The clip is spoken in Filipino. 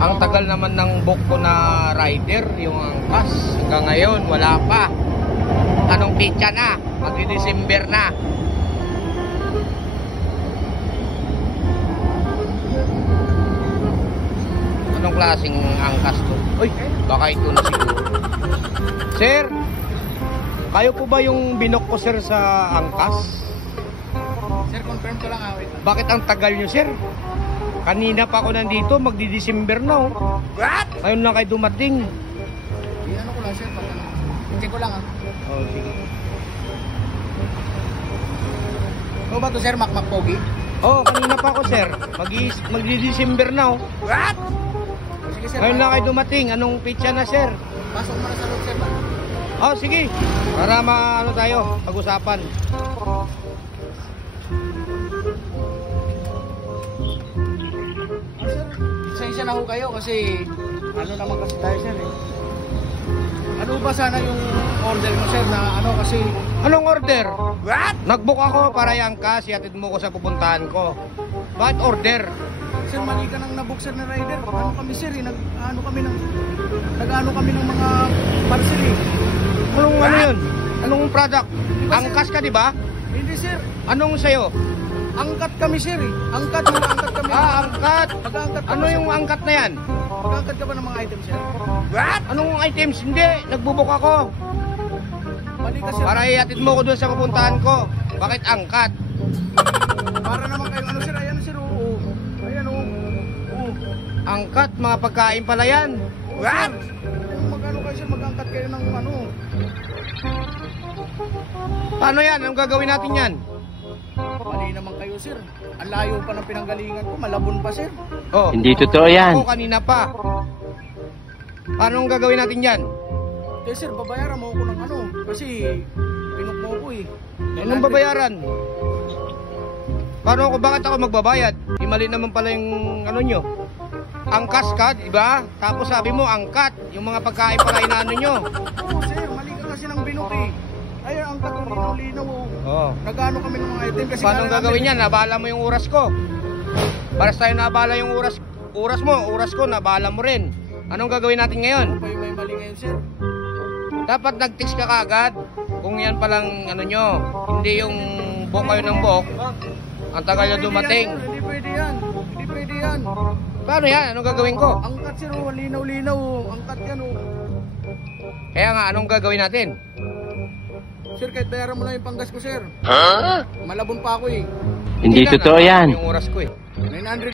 Ang tagal naman ng book ko na rider, yung angkas. Hanggang ngayon, wala pa. Anong pitsa na? Magdi-December na. Anong klaseng angkas to? Uy, baka ito na siguro. Sir, kayo po ba yung binok ko, sir, sa angkas? Sir, confirm ko lang. Wait. Bakit ang tagal nyo, sir? Kanina pa ako nandito, magdi-December na, oh. What? Ngayon lang kayo dumating. Ano ko lang, sir? Check ko lang, Oh, sige. Ano ba to, sir? Makmak Pogi? Oh, kanina pa ako, sir. Magdi-December na, oh. What? Sige, sir. Ngayon lang kayo dumating. Anong pitsa na, sir? Pasok mo na sa loob, sir. Oh, sige. Para ano tayo, pag-usapan. Pasensya na ho kayo kasi ano naman kasi tayo, sir, eh. Ano ba sana yung order mo, sir, na ano kasi... Anong order? What? Nag-book ako para yung cash, ihatid mo ko sa pupuntahan ko. Bakit order? Sir, mali ka nang nabook, sir, na rider. Ano kami, sir, eh? Nag-ano kami ng mga parcel, eh. Anong ano yun? Anong product? Angkas ka, di ba? Hindi, sir. Anong sayo? Angkat kami, sir, eh. Angkat kami. Ah, angkat. Mag-angkat ka Ano ba, yung sir? angkat na yan? Mag-angkat ka ba ng mga items, sir? What? Anong items? Hindi, nagbubuk ako. Mali ka, sir. Para ihatid mo ko doon sa pupuntahan ko. Bakit angkat? Para naman kayo, ano, sir? Ayan, sir, oo. Ayan, oo. Oo. Angkat, mga pagkain pala yan. What? Kung mag-ano kayo, sir, mag-angkat kayo ng ano. Paano yan? Anong gagawin natin yan? Mali naman kayo, sir. Ang layo pa ng pinanggalingan ko. Malabon pa, sir. Oh, Hindi totoo yan. ako kanina pa. Paano ang gagawin natin yan? Eh, sir, babayaran mo ako ng ano. Kasi, pinok mo ako, eh. Anong babayaran? Paano ako, bakit ako magbabayad? Di mali naman pala yung ano nyo. Angkas ka, di ba? Tapos sabi mo, angkat. Yung mga pagkain pala inaano nyo. Oo, sir. Mali ka kasi ng binok, eh. Ay, ang linaw-linaw, oh. Oh. Nag-ano kami ng mga item kasi... Paano ang gagawin yan? Nabala mo yung oras ko. Para tayo nabala yung oras mo, oras ko, nabala mo rin. Anong gagawin natin ngayon? May mali ngayon, sir. Dapat nag-text ka kagad. Kung yan palang ano nyo, hindi yung book kayo ng book. Ang tagal na dumating. Hindi pwede yan. Hindi pwede yan. Paano yan? Anong gagawin ko? Angkat, sir, oh. Linaw-linaw, oh. Angkat yan, oh. Kaya nga, anong gagawin natin? Sir, kahit bayaran mo lang yung panggas ko, sir. Huh? Malabon pa ako, eh. Hindi ka totoo nga, yan. yung oras ko eh. 900